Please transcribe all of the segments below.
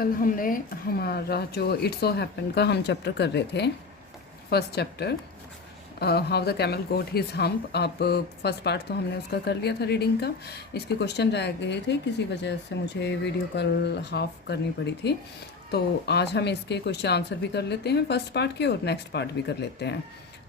कल हमने हमारा जो इट्स सो हैपन का हम चैप्टर कर रहे थे, first chapter how the camel got his hump. अब फर्स्ट पार्ट तो हमने उसका कर लिया था रीडिंग का। इसके क्वेश्चन रह गए थे, किसी वजह से मुझे वीडियो कल हाफ करनी पड़ी थी, तो आज हम इसके क्वेश्चन आंसर भी कर लेते हैं फर्स्ट पार्ट के और नेक्स्ट पार्ट भी कर लेते हैं।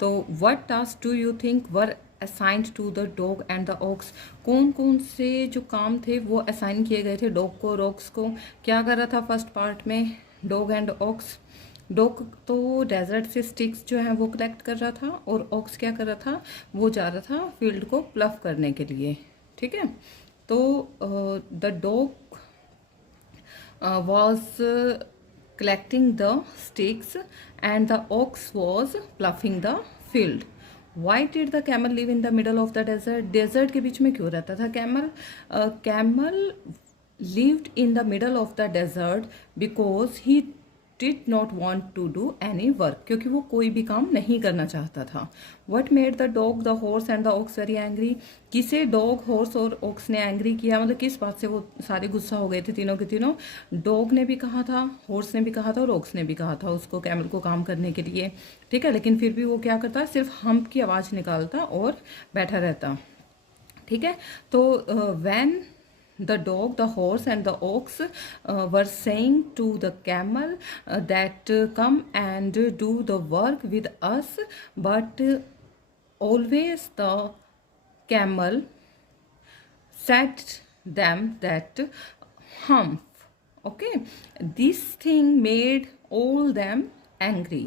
तो what task do you think were assigned to the dog and the ox. कौन कौन से जो काम थे वो असाइन किए गए थे डॉग को और ऑक्स को। क्या कर रहा था फर्स्ट पार्ट में डॉग एंड ऑक्स। डॉग तो डेजर्ट से स्टिक्स जो है वो कलेक्ट कर रहा था और ऑक्स क्या कर रहा था, वो जा रहा था फील्ड को प्लफ करने के लिए। ठीक है, तो the dog was collecting the sticks and the ox was ploughing the field. Why did the camel live in the middle of the desert? Desert के बीच में क्यों रहता था camel? Camel lived in the middle of the desert because he did not want to do any work, क्योंकि वो कोई भी काम नहीं करना चाहता था। What made the dog, the horse and the ox very angry? किसे डॉग, हॉर्स और ऑक्स ने एंग्री किया, मतलब किस बात से वो सारे गुस्सा हो गए थे तीनों के तीनों। डॉग ने भी कहा था, हॉर्स ने भी कहा था और ऑक्स ने भी कहा था उसको कैमल को काम करने के लिए। ठीक है, लेकिन फिर भी वो क्या करता, सिर्फ हम्प की आवाज़ निकालता और बैठा रहता। ठीक है, तो when the dog, the horse and the ox were saying to the camel that come and do the work with us, but always the camel said them that humph. Okay, this thing made all them angry.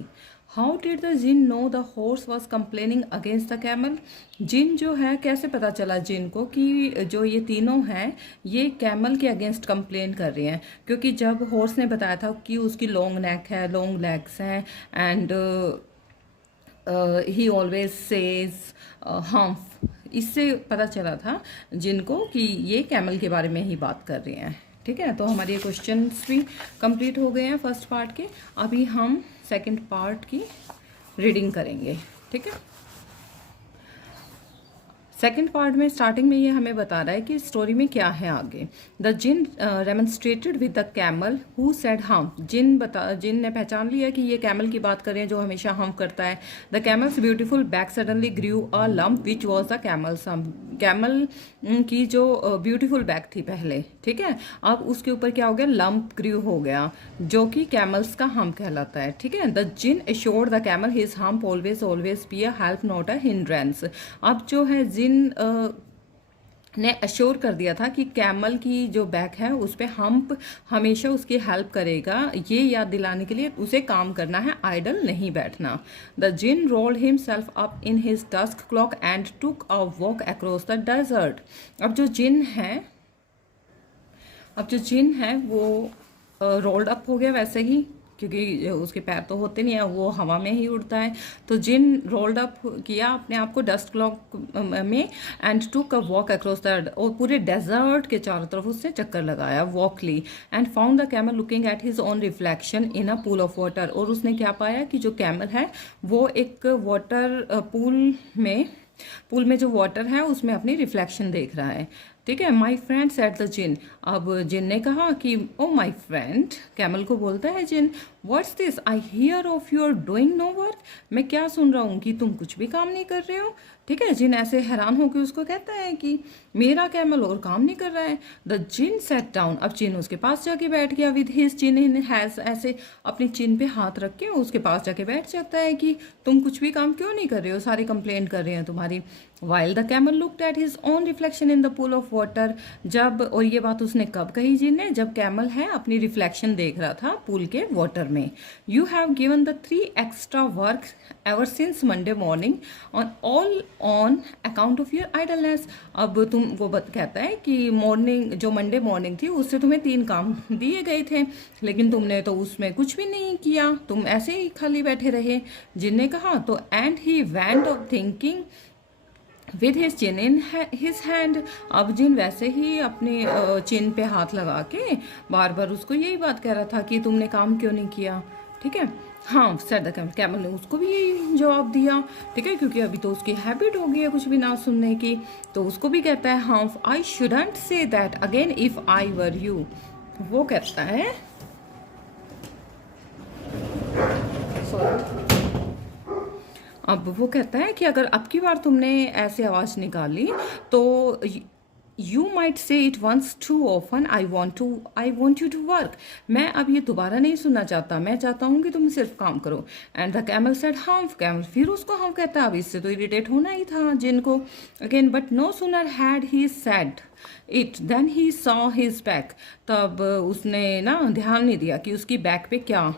How did the jinn know the horse was complaining against the camel? जिन जो है कैसे पता चला जिन को कि जो ये तीनों हैं ये कैमल के अगेंस्ट कंप्लेन कर रही हैं, क्योंकि जब हॉर्स ने बताया था कि उसकी लॉन्ग नेक है, लॉन्ग लेग्स हैं एंड ही ऑलवेज सेज हम्फ, इससे पता चला था जिनको कि ये कैमल के बारे में ही बात कर रही हैं। ठीक है, तो हमारे ये क्वेश्चंस भी कंप्लीट हो गए हैं फर्स्ट पार्ट के। अभी हम सेकंड पार्ट की रीडिंग करेंगे। ठीक है, सेकेंड पार्ट में स्टार्टिंग में ये हमें बता रहा है कि स्टोरी में क्या है आगे। The Djinn remonstrated with the camel who said hump. Djinn ने पहचान लिया कि ये कैमल की बात कर रहे हैं जो हमेशा हम्प करता है। The camel's beautiful back suddenly grew a lump which was the camel's hump. Camel की जो ब्यूटीफुल बैक थी पहले, ठीक है, अब उसके ऊपर क्या हो गया, लम्प ग्रू हो गया जो कि कैमल्स का हम्प कहलाता है। ठीक है, the djinn assured the camel his hump always always be a help not a hindrance. अब जो है जिन ने अश्योर कर दिया था कि कैमल की जो बैक है उस पर हम्प हमेशा उसकी हेल्प करेगा, ये याद दिलाने के लिए उसे काम करना है, आइडल नहीं बैठना। The djinn rolled himself up in his dust cloak and took a walk across the desert. अब जो जिन है वो रोल्ड अप हो गया वैसे ही, क्योंकि उसके पैर तो होते नहीं है, वो हवा में ही उड़ता है। तो जिन रोल्ड अप किया अपने आप को डस्ट क्लॉक में and took a walk across the, और पूरे डेजर्ट के चारों तरफ उसने चक्कर लगाया, वॉक ली, and found the camel looking at his own reflection in a pool of water. और उसने क्या पाया कि जो कैमल है वो एक वाटर पूल में जो वाटर है उसमें अपनी रिफ्लेक्शन देख रहा है। ठीक है, माई फ्रेंड सेड द जिन। अब जिन ने कहा कि ओ माई फ्रेंड, कैमल को बोलता है Djinn, what's this I hear of your doing no work. मैं क्या सुन रहा हूँ कि तुम कुछ भी काम नहीं कर रहे हो। ठीक है, जिन ऐसे हैरान होकर उसको कहता है कि मेरा कैमल और काम नहीं कर रहा है। The djinn sat down. अब जिन उसके पास जाके बैठ गया विद हिज चिन इन हैज, ऐसे अपनी चिन पे हाथ रख के उसके पास जाके बैठ जाता है कि तुम कुछ भी काम क्यों नहीं कर रहे हो, सारी कंप्लेंट कर रहे हैं तुम्हारी। While the camel looked at his own reflection in the pool of water. जब, और ये बात उसने कब कही जिन ने, जब कैमल है अपनी रिफ्लेक्शन देख रहा था पूल के वाटर में। You have given the 3 extra work ever since Monday morning on account of your idleness. अब तुम, वो कहता है कि मॉर्निंग, जो मंडे मॉर्निंग थी उससे तुम्हें 3 काम दिए गए थे, लेकिन तुमने तो उसमें कुछ भी नहीं किया, तुम ऐसे ही खाली बैठे रहे। जिनने कहा तो and he went of thinking with his chin in his hand. अब जिन वैसे ही अपने चिन पे हाथ लगा के बार बार उसको यही बात कह रहा था कि तुमने काम क्यों नहीं किया। ठीक है, हाँ, सेड द कैमल। कैमल ने उसको भी यही जवाब दिया। ठीक है, क्योंकि अभी तो उसकी हैबिट हो गई है कुछ भी ना सुनने की, तो उसको भी कहता है हाँ, I shouldn't say that again if I were you. वो कहता है सॉरी। अब वो कहता है कि अगर अब की बार तुमने ऐसे आवाज़ निकाली तो you might say it once too often, I want you to work. मैं अब ये दोबारा नहीं सुनना चाहता, मैं चाहता हूँ कि तुम सिर्फ काम करो। And the camel said humph, camel फिर उसको हम कहता है। अब इससे तो इरिटेट होना ही था जिनको again, but no sooner had he said it then he saw his back. तब उसने ना ध्यान नहीं दिया कि उसकी बैक पे क्या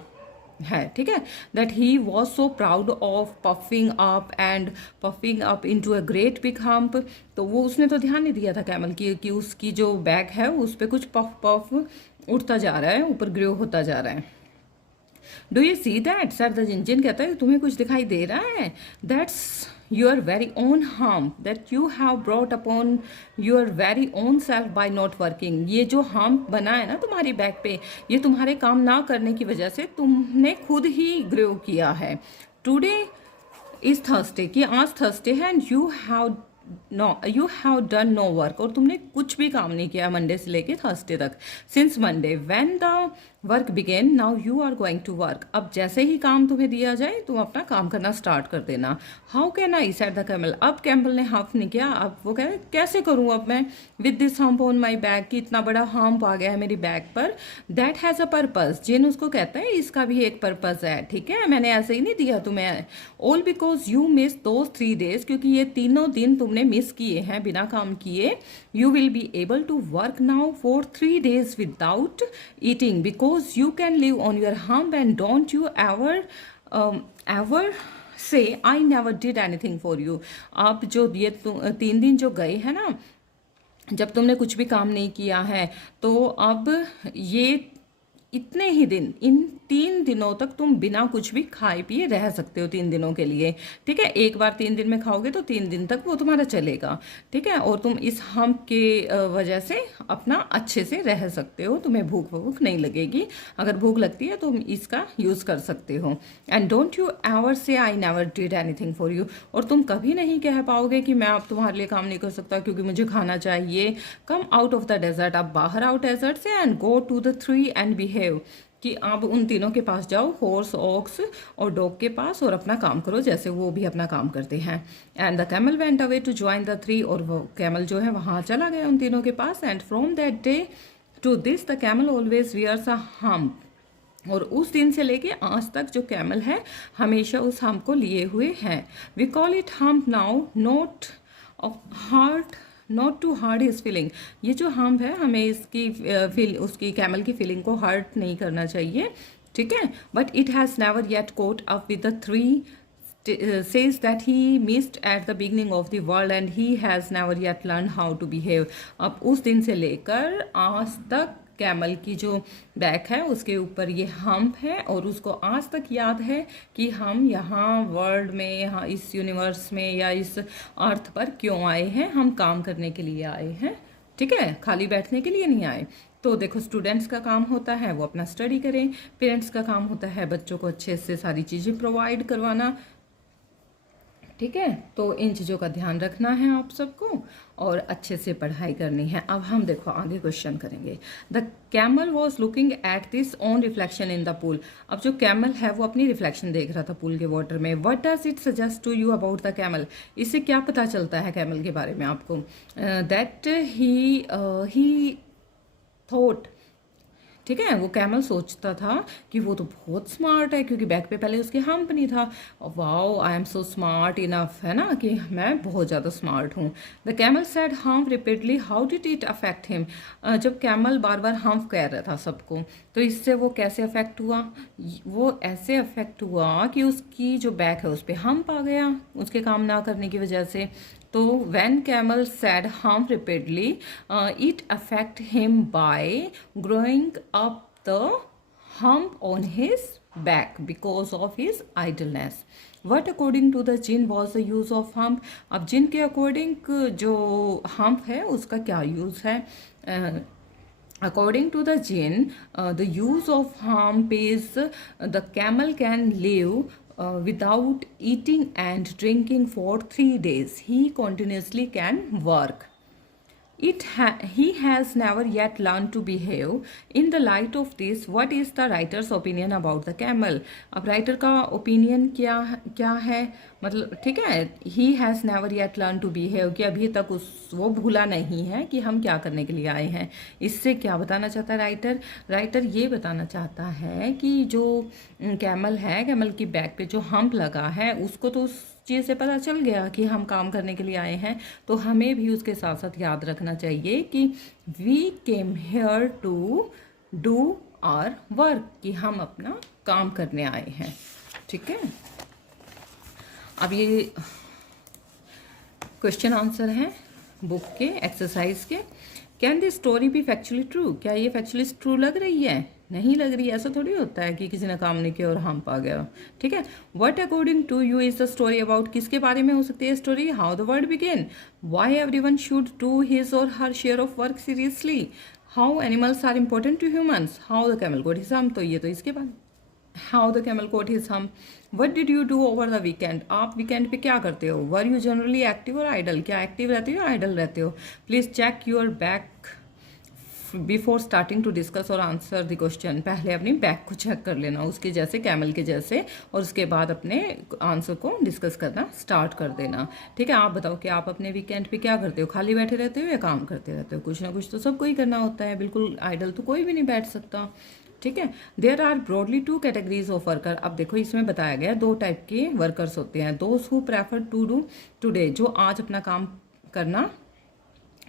है, ठीक है। That he was so proud of puffing up into a great big hump. तो वो उसने तो ध्यान नहीं दिया था कैमल की कि उसकी जो बैक है उस पर कुछ पफ पफ उठता जा रहा है, ऊपर ग्रो होता जा रहा है। Do you see that sir the Djinn कहता है तुम्हें कुछ दिखाई दे रहा है। That's your very own harm that you have brought upon your very own self by not working. ये जो हार्म बना है ना तुम्हारी बैक पे, ये तुम्हारे काम ना करने की वजह से तुमने खुद ही ग्रो किया है। टुडे इज थर्सडे, कि आज थर्सडे है, and you have done no work, और तुमने कुछ भी काम नहीं किया मंडे से लेके थर्सडे तक। Since Monday when the work began now you are going to work. अब जैसे ही काम तुम्हें दिया जाए तुम अपना काम करना स्टार्ट कर देना। How can I said the camel. अब कैमल ने हाफ नहीं किया, अब वो कह कैसे करूँ अब मैं with this hump on my back, कि इतना बड़ा हम्प आ गया है मेरी बैक पर। दैट हैज़ अ पर्पज, जिन उसको कहता है इसका भी एक पर्पज है, ठीक है, मैंने ऐसे ही नहीं दिया तुम्हें। All because you miss those 3 days, क्योंकि ये तीनों दिन तुमने मिस किए हैं बिना काम किए। You will be able to work now for 3 days without eating because you can live on your hump and don't you ever say I never did anything for you। आप जो ये 3 दिन जो गए हैं ना जब तुमने कुछ भी काम नहीं किया है, तो अब ये इतने ही दिन, इन 3 दिनों तक तुम बिना कुछ भी खाए पिए रह सकते हो 3 दिनों के लिए, ठीक है। एक बार 3 दिन में खाओगे तो 3 दिन तक वो तुम्हारा चलेगा, ठीक है। और तुम इस हम्प के वजह से अपना अच्छे से रह सकते हो, तुम्हें भूख नहीं लगेगी। अगर भूख लगती है तो तुम इसका यूज़ कर सकते हो। एंड डोंट यू एवर से I never did anything for you, और तुम कभी नहीं कह पाओगे कि मैं अब तुम्हारे लिए काम नहीं कर सकता क्योंकि मुझे खाना चाहिए। Come out of the desert, अब बाहर आओ डेजर्ट से, and go to the tree and behave, कि आप उन तीनों के पास जाओ, हॉर्स, ऑक्स और डॉग के पास, और अपना काम करो जैसे वो भी अपना काम करते हैं। And the camel went away to join the 3, और वो कैमल जो है वहाँ चला गया उन तीनों के पास। And from that day to this the camel always wears a hump, और उस दिन से लेके आज तक जो कैमल है हमेशा उस हम्प को लिए हुए हैं। We call it hump now, not hurt, not to hurt his feeling. ये जो हम्प है हमें इसकी उसकी कैमल की फीलिंग को हर्ट नहीं करना चाहिए, ठीक है। But it has never yet caught up with the 3 says that he missed at the beginning of the world and he has never yet learned how to behave। अब उस दिन से लेकर आज तक कैमल की जो बैक है उसके ऊपर ये हम्प है, और उसको आज तक याद है कि हम यहाँ वर्ल्ड में, यहाँ इस यूनिवर्स में या इस अर्थ पर क्यों आए हैं। हम काम करने के लिए आए हैं, ठीक है, खाली बैठने के लिए नहीं आए। तो देखो, स्टूडेंट्स का काम होता है वो अपना स्टडी करें, पेरेंट्स का काम होता है बच्चों को अच्छे से सारी चीज़ें प्रोवाइड करवाना, ठीक है। तो इन चीज़ों का ध्यान रखना है आप सबको और अच्छे से पढ़ाई करनी है। अब हम देखो आगे क्वेश्चन करेंगे। The camel was looking at this on reflection in the pool. अब जो कैमल है वो अपनी रिफ्लेक्शन देख रहा था पूल के वाटर में। What does it suggest to you about the camel. इससे क्या पता चलता है कैमल के बारे में आपको। दैट ही थॉट, ठीक है, वो कैमल सोचता था कि वो तो बहुत स्मार्ट है क्योंकि बैक पे पहले उसके हम्प नहीं था। Wow, I am so smart enough, है ना, कि मैं बहुत ज़्यादा स्मार्ट हूँ। The camel said hump repeatedly, how did it affect him. जब कैमल बार बार हम्प कह रहा था सबको, तो इससे वो कैसे अफेक्ट हुआ। वो ऐसे अफेक्ट हुआ कि उसकी जो बैक है उस पर हम्प आ गया उसके काम ना करने की वजह से। तो when camel said hump repeatedly, it affect him by growing up the hump on his back because of his idleness. What according to the jinn was the use of hump? अब जिन के अकॉर्डिंग जो hump है उसका क्या use है। According to the jinn, the use of hump is the camel can live without eating and drinking for 3 days. He continuously can work. he has never yet learned to behave. In the light of this, what is the writer's opinion about the camel? अब writer का opinion क्या है, मतलब ठीक है, he has never yet learned to behave, कि अभी तक वो भूला नहीं है कि हम क्या करने के लिए आए हैं। इससे क्या बताना चाहता है राइटर ये बताना चाहता है कि जो कैमल है, कैमल की बैक पे जो हम्प लगा है, उसको तो उस चीज़ से पता चल गया कि हम काम करने के लिए आए हैं, तो हमें भी उसके साथ साथ याद रखना चाहिए कि we came here to do our work, कि हम अपना काम करने आए हैं। ठीक है, अब ये क्वेश्चन आंसर हैं बुक के, एक्सरसाइज के। Can this story B factually true? क्या ये फैक्चुअली ट्रू लग रही है? नहीं लग रही। ऐसा थोड़ी होता है कि किसी ने काम नहीं किया और हम पा गया। ठीक है, what according to you is the story about? किसके बारे में हो सकती है story? How the world begin, why everyone should do his or her share of work seriously, how animals are important to humans, how the camel got his hump, तो ये तो इसके बाद। How the camel got his hump, what did you do over the weekend, आप weekend पे क्या करते हो? वर यू जनरली एक्टिव और आइडल, क्या एक्टिव रहते हो या आइडल रहते हो? Please check your back before starting to discuss और आंसर द क्वेश्चन, पहले अपनी बैक को चेक कर लेना उसके जैसे, कैमल के जैसे, और उसके बाद अपने आंसर को डिस्कस करना स्टार्ट कर देना। ठीक है, आप बताओ कि आप अपने वीकेंड पे क्या करते हो? खाली बैठे रहते हो या काम करते रहते हो? कुछ ना कुछ तो सबको ही करना होता है, बिल्कुल आइडल तो कोई भी नहीं बैठ सकता। ठीक है, there are broadly 2 categories of worker. अब देखो इसमें बताया गया 2 टाइप के वर्कर्स होते हैं। Those who prefer to do today, जो आज अपना काम करना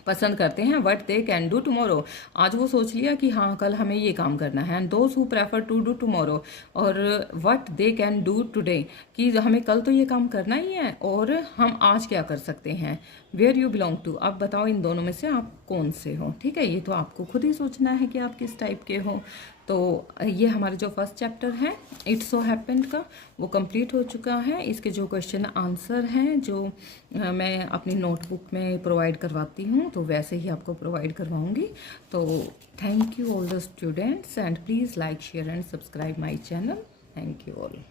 पसंद करते हैं, what they can do tomorrow, आज वो सोच लिया कि हाँ कल हमें ये काम करना है। And those who prefer to do tomorrow, or what they can do today, कि हमें कल तो ये काम करना ही है और हम आज क्या कर सकते हैं। वेयर यू बिलोंग टू, अब बताओ इन दोनों में से आप कौन से हो। ठीक है, ये तो आपको खुद ही सोचना है कि आप किस टाइप के हो। तो ये हमारा जो फर्स्ट चैप्टर है इट्स सो हैपेंड का, वो कंप्लीट हो चुका है। इसके जो क्वेश्चन आंसर हैं जो मैं अपनी नोटबुक में प्रोवाइड करवाती हूँ, तो वैसे ही आपको प्रोवाइड करवाऊँगी। तो thank you all the students, and please like share and subscribe my channel. Thank you all.